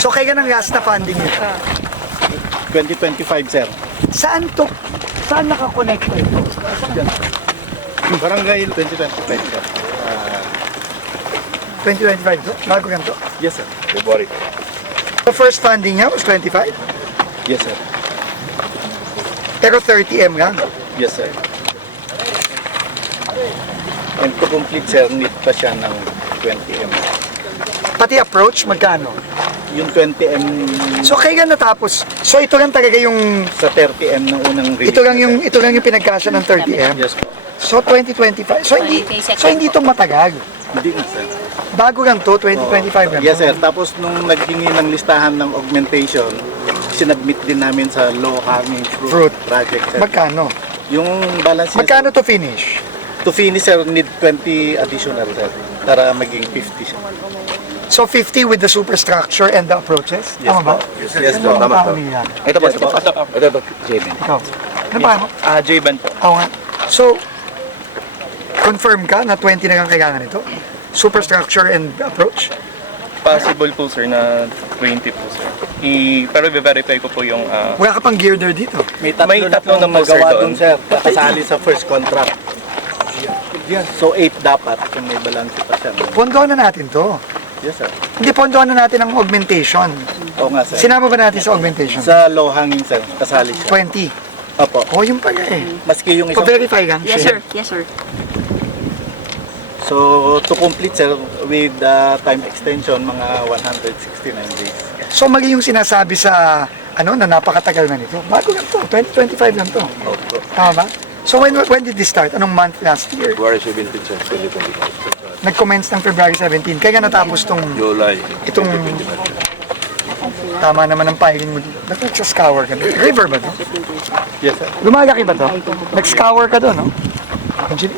So kailan ang last na funding nyo? 2025, sir. Saan to? Saan nakakonect ito? Barangay 2025, sir. 2025 to? Bago yan to? Yes, sir. February. The first funding niya was 25? Yes, sir. Pero 30M lang. Yes, sir. And to complete, sir, need pa siya ng 20M. Pati approach, magkano? Yung 20M So kailan natapos? So ito lang talaga yung sa 30M ng unang release. ito lang yung pinagkasya ng 30M. Yes, po. So 2025. So hindi to matagal. Hindi nga, sir. Bago lang to, 2025 lang. Yes, sir. Tapos nung naghingi ng listahan ng augmentation, sinubmit din namin sa low-hanging fruit project, sir. Magkano? Yung balance niya, Magkano sir, to finish? to finish, sir, need 20 additional, sir, para maging 50 siya. So 50 with the superstructure and the approaches? Yes, Tama ba? po. Yes, po. Ano ba nila? Ito po, ito po. Ito, Jaden. Ikaw. Ano ba? J-Ban po. Oo nga. So, confirm ka na 20 na lang kailangan ito? Superstructure and approach? Possible po sir na 20 po sir. Pero i-verify ko po yung Wala ka pang girder dito. May tatlo, May tatlo na na po, sir, magawa doon. dun, sir. Kasali sa first contract. So 8 dapat kung may balance pa siya. Pondohan na natin to. Yes, sir. Hindi, pondohan na natin ang augmentation. Oo nga, sir. Sinama ba natin sa augmentation? Sa low hanging, sir, kasali siya. 20. Opo. Oh, yung pala eh. Maski yung isang... Pa-verify lang. Yes, sir. Yes, sir. So, to complete, sir, with time extension, mga 169 days. So, mali yung sinasabi sa, ano, na napakatagal na nito. Bago lang to. 2025 lang to. Opo. Tama ba? So, when did this start? Anong month last year? February 17, 2025. Nag-commence ng February 17. Kaya natapos tong, July. itong, tama naman ang filing mo dito. Ba't nagsascour ka doon? River ba to? Yes, sir. Lumalaki ba to? Nag-scour ka doon, no? Engineer?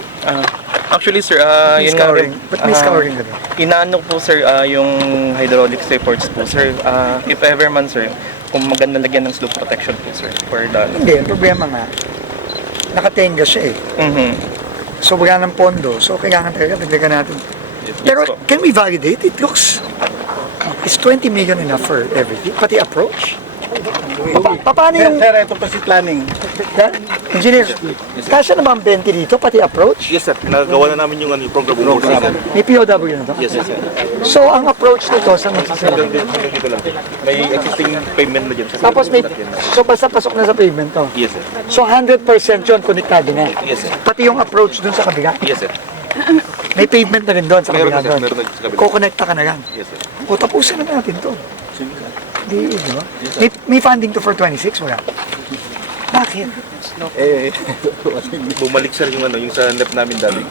actually sir, May yun nga scouring. rin. Ba't may scouring ka doon? Inaano po sir yung hydraulics reports po sir. If ever man sir, kung maganda lagyan ng slope protection po sir for the Hindi, ang problema nga, nakatenga siya eh. So wala ng pondo. So kailangan talaga dagdagan natin. Pero po. can we validate? It looks, is 20 million enough for everything? Pati approach? Paano Sir, yung, sir, ito pa si planning. engineer, kasya na ba ang 20 dito? Pati approach? Yes, sir. Nagawa na namin yung program. May POW na to? Yes, sir. So ang approach nito sa magsisimula? Hanggang dito lang. May existing payment na dyan, sir. Tapos may, so basta pasok na sa pavement to? Yes, sir. So 100% yun, konektado na? Yes, sir. Pati yung approach dun sa kabila? Yes, sir. May pavement na rin doon sa Meron kabila na, sir. doon? Meron na sa kabila. Kukonekta ka na lang? Yes, sir. O tapusin na natin to. Sige, sir. Di ba? May funding to for 26, wala? Bakit? Bumalik, sir, yung yung sa left namin dati.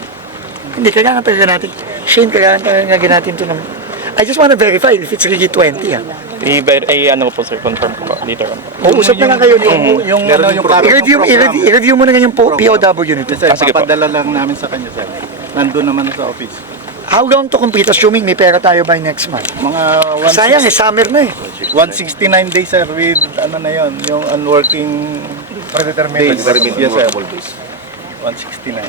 Hindi, kailangan talaga natin. Shane, kailangan talaga natin to ng... I just wanna verify if it's really 20, ha? ano po sir, confirm ko po later on po. O, usap na lang kayo Yung, nito. yung, ano, yung I-review mo na nga yung POW nito. Yes, sir, sige po. papadala lang namin sa kanya, sir. Nandun naman sa office. How long to complete? Assuming may pera tayo by next month. Mga Sayang eh, summer na eh. 169 days, sir, with ano na yon, yung unworking days. Yes, sir. 169.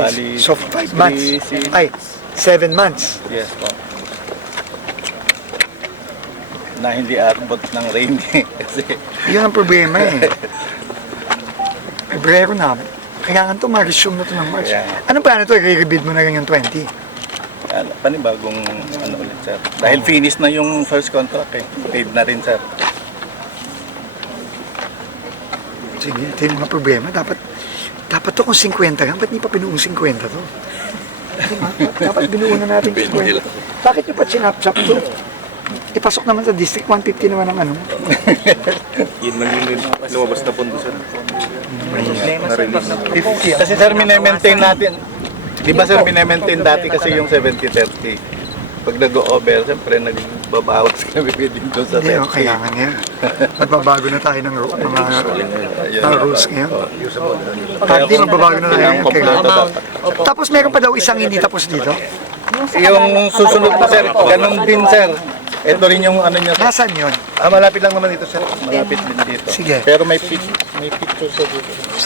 Bali, So 5 months. 3, 6. Ay, 7 months. Yes, po. Na hindi aabot ng rain kasi Yun ang problema eh. Pebrero na. Kailangan to, ma-resume na to ng March. Yeah. Anong plano to? I-rebid mo na lang yung 20. panibagong ano ulit, sir. Dahil finish na yung first contract eh. Paid na rin, sir. Sige, ito yung mga problema. Dapat to kung 50 lang. Ba't di pa pinuong 50 to? Diba? Dapat binuo na natin 50. Bakit nyo pa chinap-chap to? Ipasok naman sa district, 150 naman ang ano. Yun lang yung lumabas na pondo, sir. Kasi sir, minemaintain natin. Di ba sir, minemaintain dati kasi yung 70-30. Pag nag-over, siyempre nagbabawas kami din doon sa Hindi, 30. kailangan yan. Magbabago na tayo ng mga rules ngayon. Hindi, magbabago na tayo ngayon. Kailangan. Tapos meron pa daw isang hindi tapos dito. Yung susunod po sir, ganun din sir. Ito rin yung ano nyo. Nasaan yun? Malapit lang naman dito sir. Malapit din dito. Sige. Pero may picture sa dito.